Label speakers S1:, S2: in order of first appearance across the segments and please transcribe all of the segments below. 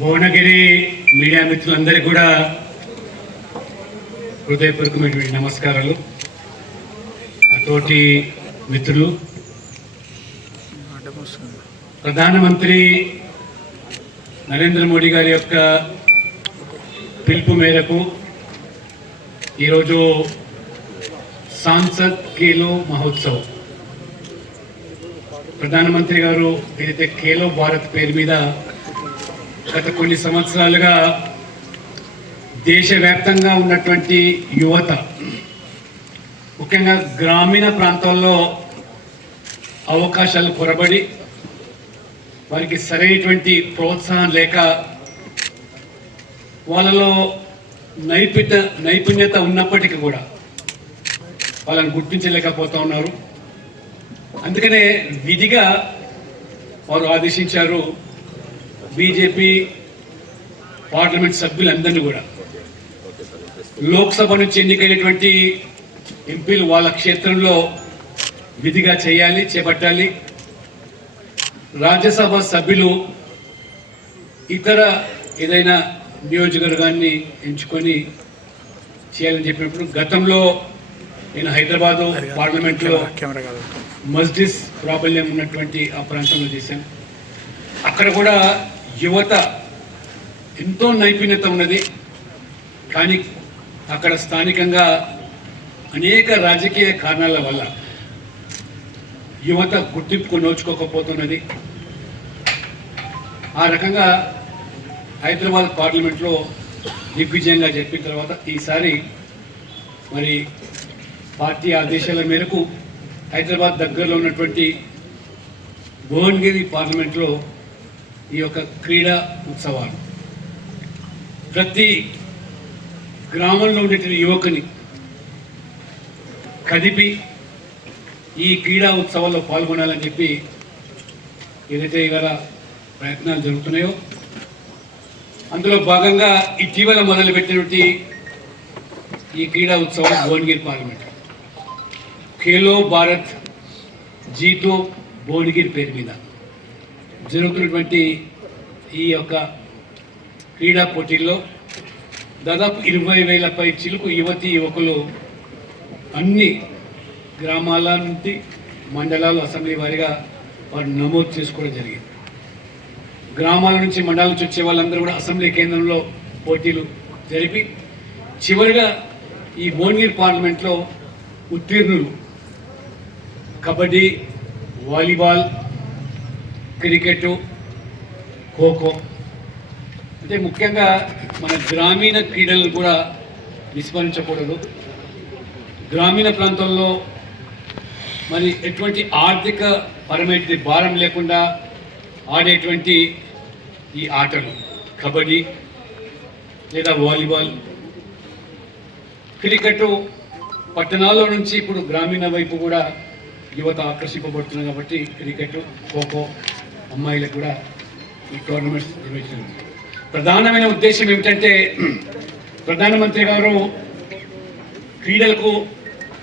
S1: Bhuvanagiri media మిత్రులందరికీ కూడా హృదయపూర్వకమైనటువంటి నమస్కారాలు. తోటి మిత్రులు ప్రధానమంత్రి నరేంద్ర మోడీ గారి యొక్క పిలుపు మేరకు ఈరోజు సాంసద్ ఖేలో మహోత్సవ్. ప్రధానమంత్రి గారు ఏదైతే కేలో భారత్ పేరు మీద గత కొన్ని సంవత్సరాలుగా దేశవ్యాప్తంగా ఉన్నటువంటి యువత ముఖ్యంగా గ్రామీణ ప్రాంతాల్లో అవకాశాలు కొరబడి వారికి సరైనటువంటి ప్రోత్సాహం లేక వాళ్ళలో నైపుణ్యత నైపుణ్యత ఉన్నప్పటికీ కూడా వాళ్ళని గుర్తించలేకపోతా ఉన్నారు. అందుకనే విధిగా వారు ఆదేశించారు బీజేపీ పార్లమెంట్ సభ్యులందరినీ కూడా. లోక్సభ నుంచి ఎన్నికైనటువంటి ఎంపీలు వాళ్ళ క్షేత్రంలో విధిగా చేయాలి చేపట్టాలి. రాజ్యసభ సభ్యులు ఇతర ఏదైనా నియోజకవర్గాన్ని ఎంచుకొని చేయాలని చెప్పినప్పుడు గతంలో నేను హైదరాబాదు పార్లమెంట్లో మస్జిద్ ప్రాబల్యం ఉన్నటువంటి ఆ ప్రాంతంలో చేశాను. అక్కడ కూడా యువత ఎంతో నైపుణ్యత ఉన్నది. కానీ అక్కడ స్థానికంగా అనేక రాజకీయ కారణాల వల్ల యువత గుర్తింపుకు నోచుకోకపోతున్నది. ఆ రకంగా హైదరాబాద్ పార్లమెంట్లో దిగ్విజయంగా చెప్పిన తర్వాత ఈసారి మరి పార్టీ ఆదేశాల మేరకు హైదరాబాద్ దగ్గరలో ఉన్నటువంటి భువనగిరి పార్లమెంట్లో ఈ యొక్క క్రీడా ఉత్సవాలు. ప్రతి గ్రామంలో ఉండేటువంటి యువకుని కదిపి ఈ క్రీడా ఉత్సవాల్లో పాల్గొనాలని చెప్పి ఏదైతే ఇవాళ ప్రయత్నాలు జరుగుతున్నాయో అందులో భాగంగా ఇటీవల మొదలుపెట్టినటువంటి ఈ క్రీడా ఉత్సవం భువనగిరి పార్లమెంట్. ఖేలో భారత్ జీతో భువనగిరి పేరు మీద. జరుగుతున్నటువంటి ఈ యొక్క క్రీడా పోటీల్లో దాదాపు ఇరవై వేల పై చిలుకు యువతి యువకులు అన్ని గ్రామాల నుండి మండలాలు అసెంబ్లీ వారిగా వారు నమోదు చేసుకోవడం జరిగింది. గ్రామాల నుంచి మండలాల నుంచి వచ్చే వాళ్ళందరూ కూడా అసెంబ్లీ కేంద్రంలో పోటీలు జరిపి చివరిగా ఈ భువనగిరి పార్లమెంట్లో ఉత్తీర్ణులు. Kabaddi volleyball cricket kho kho. అంటే ముఖ్యంగా మన గ్రామీణ క్రీడలను కూడా విస్మరించకూడదు. గ్రామీణ ప్రాంతంలో మరి ఎటువంటి ఆర్థిక పరమైన భారం లేకుండా ఆడేటువంటి ఈ ఆటలు. కబడ్డీ లేదా వాలీబాల్. క్రికెట్ పట్టణాల్లో నుంచి ఇప్పుడు గ్రామీణ వైపు కూడా యువత ఆకర్షింపబడుతుంది కాబట్టి క్రికెట్ ఖోఖో అమ్మాయిలకు కూడా ఈ టోర్నమెంట్స్ నిర్వహించారు ప్రధానమైన ఉద్దేశం ఏమిటంటే ప్రధానమంత్రి గారు క్రీడలకు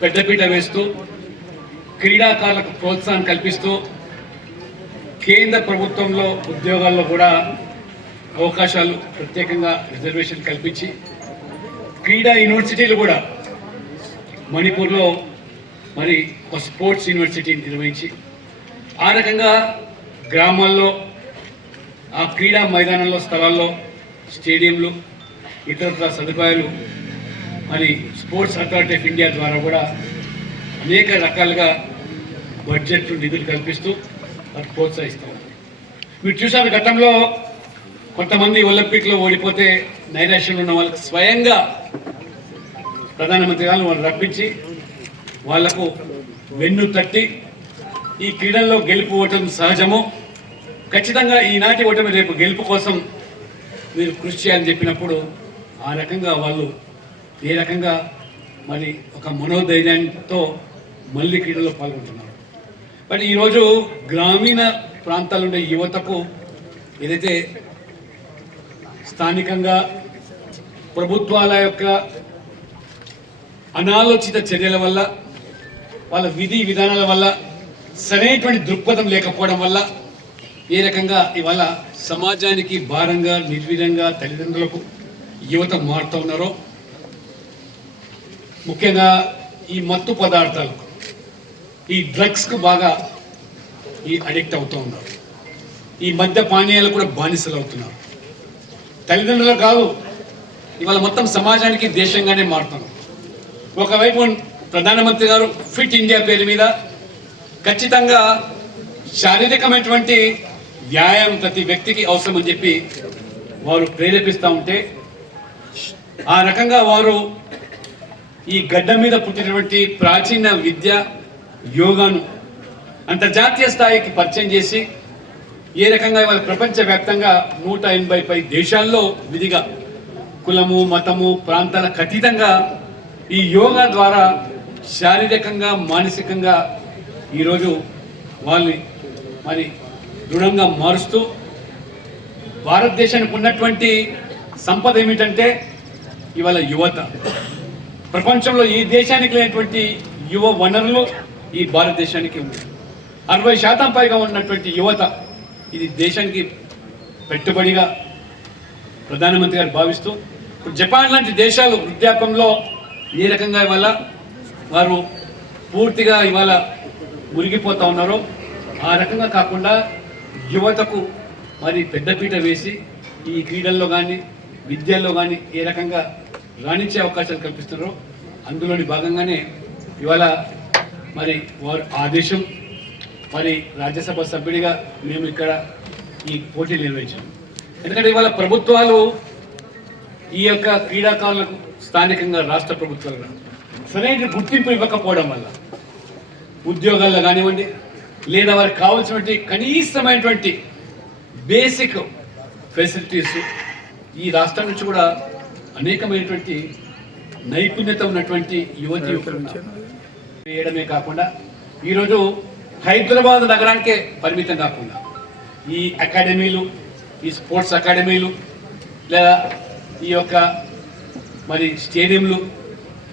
S1: పెద్దపీట వేస్తూ క్రీడాకారులకు ప్రోత్సాహం కల్పిస్తూ కేంద్ర ప్రభుత్వంలో ఉద్యోగాల్లో కూడా అవకాశాలు ప్రత్యేకంగా రిజర్వేషన్ కల్పించి క్రీడా యూనివర్సిటీలు కూడా మణిపూర్లో మరి ఒక స్పోర్ట్స్ యూనివర్సిటీని నిర్వహించి ఆ రకంగా గ్రామాల్లో ఆ క్రీడా మైదానంలో స్థలాల్లో స్టేడియంలు ఇతరత్ర సదుపాయాలు మరి స్పోర్ట్స్ అథారిటీ ఆఫ్ ఇండియా ద్వారా కూడా అనేక రకాలుగా బడ్జెట్ నిధులు కల్పిస్తూ వారికి ప్రోత్సహిస్తూ. మీరు చూసారు గతంలో కొంతమంది ఒలింపిక్లో ఓడిపోతే నైరాశ్యంలో ఉన్న వాళ్ళకి స్వయంగా ప్రధానమంత్రి గారు వాళ్ళు రప్పించి వాళ్ళకు వెన్ను తట్టి ఈ క్రీడల్లో గెలుపు ఓటమి సహజము? ఖచ్చితంగా ఈనాటి ఓటమి రేపు గెలుపు కోసం మీరు కృషి చేయాలని చెప్పినప్పుడు ఆ రకంగా వాళ్ళు ఏ రకంగా మరి ఒక మనోధైర్యంతో మళ్ళీ క్రీడల్లో పాల్గొంటున్నారు. బట్ ఈరోజు గ్రామీణ ప్రాంతాల్లో ఉండే యువతకు ఏదైతే స్థానికంగా ప్రభుత్వాల యొక్క అనాలోచిత చర్యల వల్ల వాళ్ళ విధి విధానాల వల్ల సరైనటువంటి దృక్పథం లేకపోవడం వల్ల ఏ రకంగా ఇవాళ సమాజానికి భారంగా నిర్వీర్యంగా తల్లిదండ్రులకు యువత మారుతూ ఉన్నారో ముఖ్యంగా ఈ మత్తు పదార్థాలకు ఈ డ్రగ్స్కు బాగా ఈ అడిక్ట్ అవుతూ ఉన్నారు. ఈ మద్య పానీయాలు కూడా బానిసలు అవుతున్నారు. తల్లిదండ్రులు కాదు ఇవాళ మొత్తం సమాజానికి దేశంగానే మారుతున్నాం ఒకవైపు ప్రధానమంత్రి గారు ఫిట్ ఇండియా పేరు మీద ఖచ్చితంగా శారీరకమైనటువంటి వ్యాయామం ప్రతి వ్యక్తికి అవసరం అని చెప్పి వారు ప్రేరేపిస్తూ ఉంటే ఆ రకంగా వారు ఈ గడ్డ మీద పుట్టినటువంటి ప్రాచీన విద్య యోగాను అంతర్జాతీయ స్థాయికి పరిచయం చేసి ఏ రకంగా ఇవాళ ప్రపంచవ్యాప్తంగా నూట ఎనభై పై దేశాల్లో విధిగా కులము మతము ప్రాంతాలకు అతీతంగా ఈ యోగా ద్వారా శారీరకంగా మానసికంగా ఈరోజు వాళ్ళని మరి దృఢంగా మారుస్తూ భారతదేశానికి ఉన్నటువంటి సంపద ఏమిటంటే ఇవాళ యువత. ప్రపంచంలో ఈ దేశానికి లేనటువంటి యువ వనరులు ఈ భారతదేశానికి ఉంది. అరవై శాతం పైగా ఉన్నటువంటి యువత ఇది దేశానికి పెట్టుబడిగా ప్రధానమంత్రి గారు భావిస్తూ ఇప్పుడు జపాన్ లాంటి దేశాలు వృద్ధాపంలో ఏ రకంగా ఇవాళ వారు పూర్తిగా ఇవాళ మురిగిపోతా ఉన్నారో ఆ రకంగా కాకుండా యువతకు మరి పెద్దపీట వేసి ఈ క్రీడల్లో కానీ విద్యల్లో కానీ ఏ రకంగా రాణించే అవకాశాలు కల్పిస్తున్నారో అందులోని భాగంగానే ఇవాళ మరి వారు ఆదేశం మరి రాజ్యసభ సభ్యుడిగా మేము ఇక్కడ ఈ పోటీలు నిర్వహించాం. ఎందుకంటే ఇవాళ ప్రభుత్వాలు ఈ యొక్క క్రీడాకారులకు స్థానికంగా రాష్ట్ర ప్రభుత్వాలు సరైన గుర్తింపు ఇవ్వకపోవడం వల్ల ఉద్యోగాల్లో కానివ్వండి లేదా వారికి కావాల్సినటువంటి కనీసమైనటువంటి బేసిక్ ఫెసిలిటీస్ ఈ రాష్ట్రం నుంచి కూడా అనేకమైనటువంటి నైపుణ్యత ఉన్నటువంటి యువతి వేయడమే కాకుండా ఈరోజు హైదరాబాద్ నగరానికే పరిమితం కాకుండా ఈ అకాడమీలు ఈ స్పోర్ట్స్ అకాడమీలు లేదా ఈ యొక్క మరి స్టేడియంలు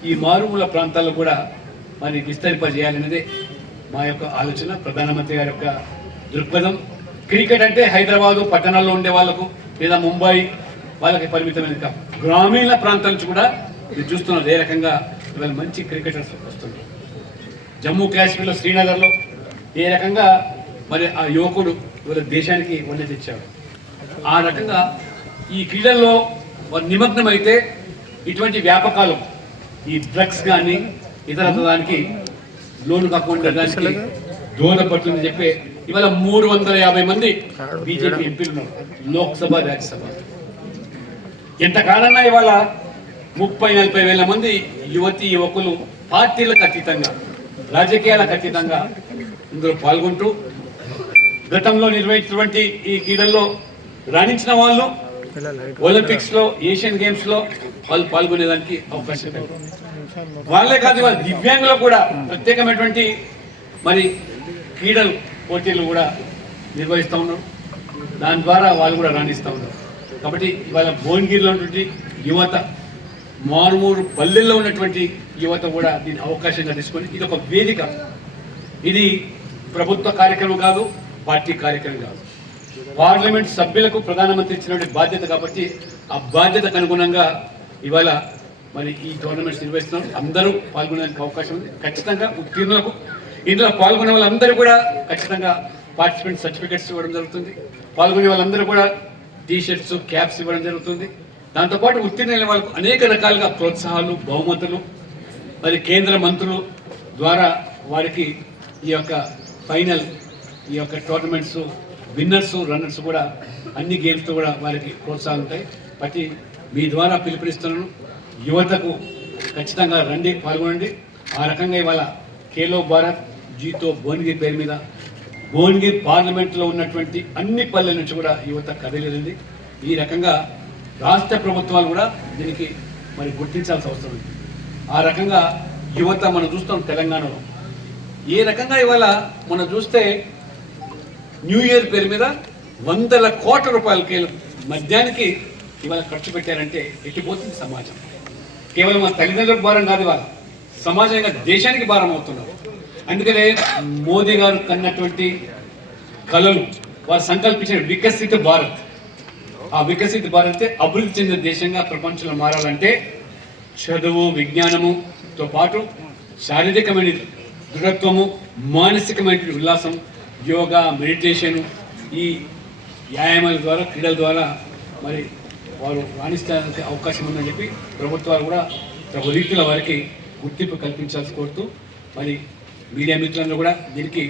S1: ఈ మారుమూల ప్రాంతాల్లో కూడా మరి విస్తరింపజేయాలనేదే మా యొక్క ఆలోచన ప్రధానమంత్రి గారి యొక్క దృక్పథం. క్రికెట్ అంటే హైదరాబాదు పట్టణాల్లో ఉండే వాళ్ళకు లేదా ముంబై వాళ్ళకి పరిమితమైనది కాదు. గ్రామీణ ప్రాంతాల నుంచి కూడా మీరు చూస్తున్నారు ఏ రకంగా ఇవాళ మంచి క్రికెటర్స్ వస్తున్నారు. జమ్మూ కాశ్మీర్లో శ్రీనగర్లో ఏ రకంగా మరి ఆ యువకుడు ఇవాళ దేశానికి వంద తెచ్చాడు. ఆ రకంగా ఈ క్రీడల్లో వారు నిమగ్నమైతే ఇటువంటి వ్యాపకాలు ఈ డ్రగ్స్ కానీ ఇతర దానికి లోను కాకుండా దానికి దోహదపడుతుందని చెప్పి ఇవాళ మూడు వందల యాభై మంది బీజేపీ ఎంపీలు ఉన్నారు. లోక్సభ రాజ్యసభ. ఎంతకాలన్నా ఇవాళ ముప్పై నలభై వేల మంది యువతి యువకులు పార్టీలకు అతీతంగా రాజకీయాలకు అతీతంగా ఇందులో పాల్గొంటూ గతంలో నిర్వహించినటువంటి ఈ క్రీడల్లో రాణించిన వాళ్ళు ఒలింపిక్స్లో ఏషియన్ గేమ్స్లో వాళ్ళు పాల్గొనేదానికి అవకాశం వాళ్ళే కాదు ఇవాళ కూడా ప్రత్యేకమైనటువంటి మరి క్రీడలు పోటీలు కూడా నిర్వహిస్తూ ఉన్నారు. దాని ద్వారా వాళ్ళు కూడా రాణిస్తూ ఉన్నారు. కాబట్టి ఇవాళ భువనగిరిలో ఉన్నటువంటి యువత మారుమూరు పల్లెల్లో ఉన్నటువంటి యువత కూడా దీన్ని అవకాశంగా తీసుకొని ఇది ఒక వేదిక. ఇది ప్రభుత్వ కార్యక్రమం కాదు పార్టీ కార్యక్రమం కాదు. పార్లమెంట్ సభ్యులకు ప్రధానమంత్రి ఇచ్చినటువంటి బాధ్యత కాబట్టి ఆ బాధ్యతకు అనుగుణంగా ఇవాళ మరి ఈ టోర్నమెంట్స్ నిర్వహిస్తున్నాం. అందరూ పాల్గొనడానికి అవకాశం ఉంది. ఖచ్చితంగా ఉత్తీర్ణులకు ఇందులో పాల్గొనే వాళ్ళందరూ కూడా ఖచ్చితంగా పార్టిసిపెంట్ సర్టిఫికెట్స్ ఇవ్వడం జరుగుతుంది. పాల్గొనే వాళ్ళందరూ కూడా టీ షర్ట్స్ క్యాప్స్ ఇవ్వడం జరుగుతుంది. దాంతోపాటు ఉత్తీర్ణులైన వాళ్ళకు అనేక రకాలుగా ప్రోత్సాహాలు బహుమతులు మరి కేంద్ర మంత్రులు ద్వారా వారికి ఈ యొక్క ఫైనల్ ఈ యొక్క టోర్నమెంట్స్ విన్నర్స్ రన్నర్స్ కూడా అన్ని గేమ్స్తో కూడా వారికి ప్రోత్సాహాలు ఉంటాయి. ప్రతి మీ ద్వారా పిలుపునిస్తున్నాను. యువతకు ఖచ్చితంగా రండి పాల్గొనండి. ఆ రకంగా ఇవాళ ఖేలో భారత్ జీతో భువనగిరి పేరు మీద భువనగిరి పార్లమెంట్లో ఉన్నటువంటి అన్ని పల్లెల నుంచి కూడా యువత కదిలింది ఈ రకంగా రాష్ట్ర ప్రభుత్వాలు కూడా దీనికి మరి గుర్తించాల్సిన అవసరం ఉంది. ఆ రకంగా యువత మనం చూస్తాం తెలంగాణలో. ఏ రకంగా ఇవాళ మనం చూస్తే న్యూ ఇయర్ పేరు మీద వందల కోట్ల రూపాయలకి మద్యానికి ఇవాళ ఖర్చు పెట్టారంటే ఎట్టిపోతుంది సమాజం? కేవలం మన తల్లిదండ్రులకు భారం కాదు ఇవాళ. సమాజంగా దేశానికి భారం అవుతున్నారు అందుకనే మోదీ గారు కన్నటువంటి కళలు వారు సంకల్పించిన వికసిత భారత్. ఆ వికసిత భారత్ అభివృద్ధి చెందిన దేశంగా ప్రపంచంలో మారాలంటే చదువు విజ్ఞానముతో పాటు శారీరకమైన దృఢత్వము మానసికమైన ఉల్లాసం యోగా మెడిటేషన్ ఈ వ్యాయామాల ద్వారా క్రీడల ద్వారా మరి వారు రాణించడానికి అవకాశం ఉందని చెప్పి ప్రభుత్వాలు కూడా తగు రీతిలో వారికి గుర్తింపు కల్పించాల్సి కోరుతూ మరి మీడియా మిత్రులను కూడా దీనికి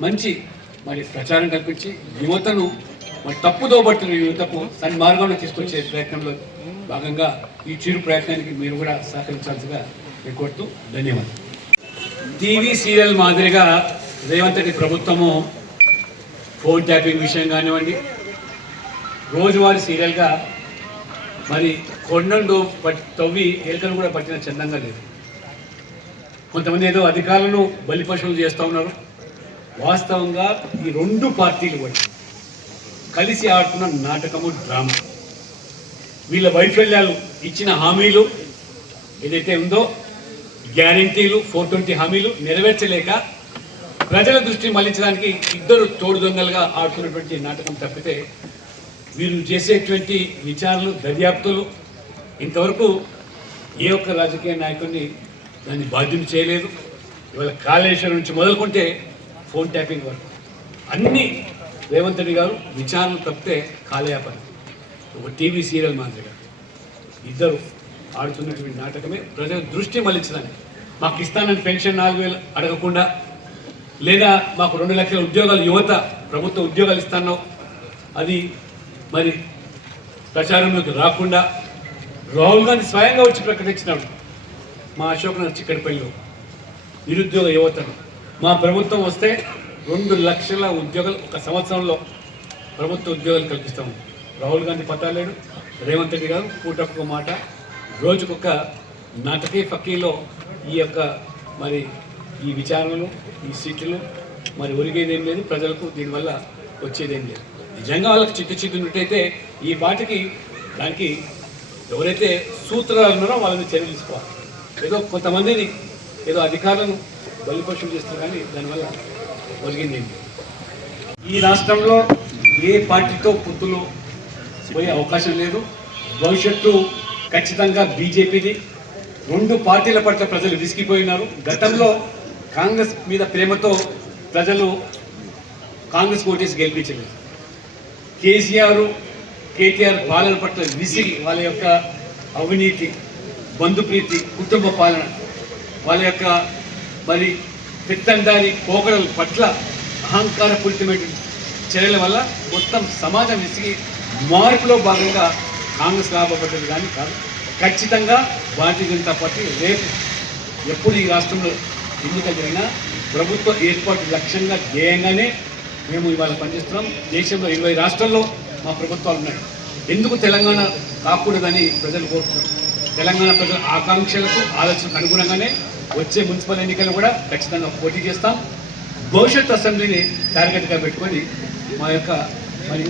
S1: మంచి మరి ప్రచారం కల్పించి యువతను మరి తప్పుదో పడుతున్న యువతకు సన్మార్గంలో తీసుకొచ్చే ప్రయత్నంలో భాగంగా ఈ చిరు ప్రయత్నానికి మీరు కూడా సహకరించాల్సిగా నేను కోరుతూ ధన్యవాదాలు. టీవీ సీరియల్ మాదిరిగా రేవంత్ రెడ్డి ప్రభుత్వము ఫోన్ ట్యాపింగ్ విషయం కానివ్వండి రోజువారీ సీరియల్గా మరి కొండండు తవ్వి ఎలుకను కూడా పట్టిన చందంగా లేదు. కొంతమంది ఏదో అధికారులను బలిపశువులు చేస్తూ ఉన్నారు. వాస్తవంగా ఈ రెండు పార్టీలు కూడా కలిసి ఆడుతున్న నాటకము డ్రామా. వీళ్ళ వైఫల్యాలు ఇచ్చిన హామీలు ఏదైతే ఉందో గ్యారంటీలు ఫోర్ ట్వంటీ హామీలు నెరవేర్చలేక ప్రజల దృష్టి మళ్ళించడానికి ఇద్దరు తోడు దొంగలుగా ఆడుతున్నటువంటి నాటకం తప్పితే వీరు చేసేటువంటి విచారణలు దర్యాప్తులు ఇంతవరకు ఏ ఒక్క రాజకీయ నాయకుడిని దాన్ని బాధ్యుని చేయలేదు. ఇవాళ కాళేశ్వరం నుంచి మొదలుకుంటే ఫోన్ ట్యాపింగ్ వరకు. అన్ని రేవంత్ రెడ్డి గారు విచారణ తప్పితే కాలయాపన. ఒక టీవీ సీరియల్ మాదిరిగా. ఇద్దరు ఆడుతున్నటువంటి నాటకమే ప్రజల దృష్టి మళ్ళించడానికి. మాకు ఇస్తానని పెన్షన్ నాలుగు వేలు అడగకుండా లేదా మాకు రెండు లక్షల ఉద్యోగాలు యువత ప్రభుత్వ ఉద్యోగాలు ఇస్తానో అది మరి ప్రచారంలోకి రాకుండా రాహుల్ గాంధీ స్వయంగా వచ్చి ప్రకటించినాడు. మా అశోక్నగర్ చిక్కడిపల్లిలో. నిరుద్యోగ యువతను. మా ప్రభుత్వం వస్తే రెండు లక్షల ఉద్యోగాలు ఒక సంవత్సరంలో ప్రభుత్వ ఉద్యోగాలు కల్పిస్తాము రాహుల్ గాంధీ పతాలేడు రేవంత్ రెడ్డి గారు పూటకొక మాట. రోజుకొక నాటకీ ఫకీలో ఈ యొక్క మరి ఈ విచారణలు ఈ సీట్లు మరి ఒరిగేదేం లేదు. ప్రజలకు దీనివల్ల వచ్చేదేం లేదు. నిజంగా వాళ్ళకి చిత్తు చిత్తు ఈ పాటికి దానికి ఎవరైతే సూత్రాలు ఉన్నారో వాళ్ళని చర్య తీసుకోవాలి. ఏదో కొంతమందిని ఏదో అధికారులను బలిపక్షం చేస్తారు కానీ దానివల్ల ఒరిగింది ఈ రాష్ట్రంలో ఏ పార్టీతో పొత్తులు పోయే అవకాశం లేదు. భవిష్యత్తు ఖచ్చితంగా బీజేపీది. రెండు పార్టీల పట్ల ప్రజలు విసిగిపోయినారు. గతంలో కాంగ్రెస్ మీద ప్రేమతో ప్రజలు కాంగ్రెస్ ఓటేసి గెలిపించలేదు. కేసీఆర్ కేటీఆర్ పాలన పట్ల విసిగి వాళ్ళ యొక్క అవినీతి బంధుప్రీతి కుటుంబ పాలన వాళ్ళ యొక్క మరి పెత్తందారి పోకడల పట్ల అహంకారపూరితమైన చర్యల వల్ల మొత్తం సమాజం విసిగి మార్పులో భాగంగా కాంగ్రెస్ లాభపడ్డది కానీ కాదు. ఖచ్చితంగా భారతీయ జనతా పార్టీ రేపు ఎప్పుడు ఈ రాష్ట్రంలో ఎన్నికలు జరిగినా ప్రభుత్వ ఏర్పాటు లక్ష్యంగా ధ్యేయంగానే మేము ఇవాళ పనిచేస్తున్నాం. దేశంలో ఇరవై రాష్ట్రాల్లో మా ప్రభుత్వాలు ఉన్నాయి. ఎందుకు తెలంగాణ కాకూడదని ప్రజలు కోరుతున్నారు? తెలంగాణ ప్రజల ఆకాంక్షలకు ఆలోచనకు అనుగుణంగానే వచ్చే మున్సిపల్ ఎన్నికలు కూడా ఖచ్చితంగా పోటీ చేస్తాం. భవిష్యత్ అసెంబ్లీని టార్గెట్గా పెట్టుకొని మా యొక్క మరి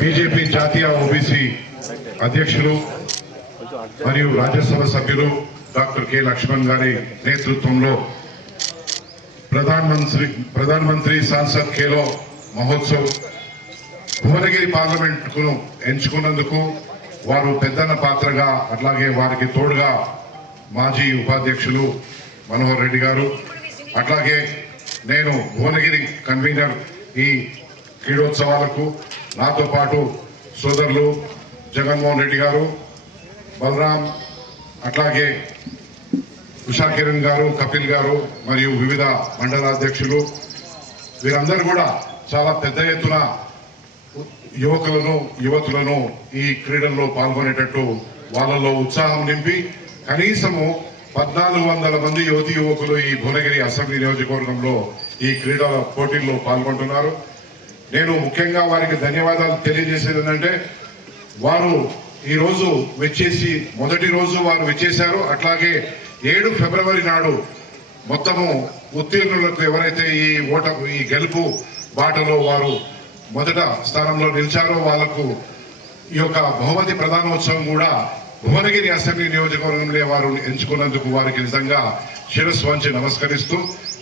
S2: బీజేపీ జాతీయ ఓబీసీ అధ్యక్షులు మరియు రాజ్యసభ సభ్యులు డాక్టర్ కె లక్ష్మణ్ గారి నేతృత్వంలో ప్రధాన మంత్రి ప్రధాన మంత్రి సాంసద్ ఖేలో మహోత్సవ్ భువనగిరి పార్లమెంట్ను ఎంచుకున్నందుకు వారు పెద్దన్న పాత్రగా అట్లాగే వారికి తోడుగా మాజీ ఉపాధ్యక్షులు మనోహర్ రెడ్డి గారు అట్లాగే నేను భువనగిరి కన్వీనర్ ఈ క్రీడోత్సవాలకు నాతో పాటు సోదరులు జగన్మోహన్ రెడ్డి గారు బలరాం అట్లాగే ఉషా కిరణ్ గారు కపిల్ గారు మరియు వివిధ మండలాధ్యక్షులు వీరందరూ కూడా చాలా పెద్ద ఎత్తున యువకులను యువతులను ఈ క్రీడల్లో పాల్గొనేటట్టు వాళ్ళలో ఉత్సాహం నింపి కనీసము పద్నాలుగు వందల మంది యువతి యువకులు ఈ భువనగిరి అసెంబ్లీ నియోజకవర్గంలో ఈ క్రీడల పోటీల్లో పాల్గొంటున్నారు. నేను ముఖ్యంగా వారికి ధన్యవాదాలు తెలియజేసేది ఏంటంటే వారు ఈరోజు వచ్చేసి మొదటి రోజు వారు వచ్చేశారు. అట్లాగే ఏడు ఫిబ్రవరి నాడు మొత్తము ఉత్తీర్ణులకు ఎవరైతే ఈ ఓట ఈ గెలుపు బాటలో వారు మొదట స్థానంలో నిలిచారో వాళ్ళకు ఈ యొక్క బహుమతి ప్రధానోత్సవం కూడా భువనగిరి అసెంబ్లీ నియోజకవర్గంలో వారు ఎంచుకున్నందుకు వారికి నిజంగా శిరస్సు వంచి నమస్కరిస్తూ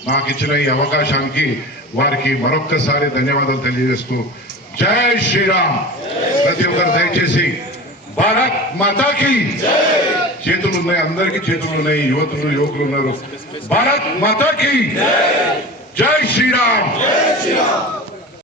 S2: నాకు ఇచ్చిన ఈ అవకాశానికి వారికి మరొక్కసారి ధన్యవాదాలు తెలియజేస్తూ జై శ్రీరామ్. ప్రతి ఒక్కరు దయచేసి భారత్ మాతాకి! చేతులు ఉన్నాయి అందరికి చేతులు ఉన్నాయి యువతులు యువకులు ఉన్నారు. భారత్ మాతాకి! జై శ్రీరామ్!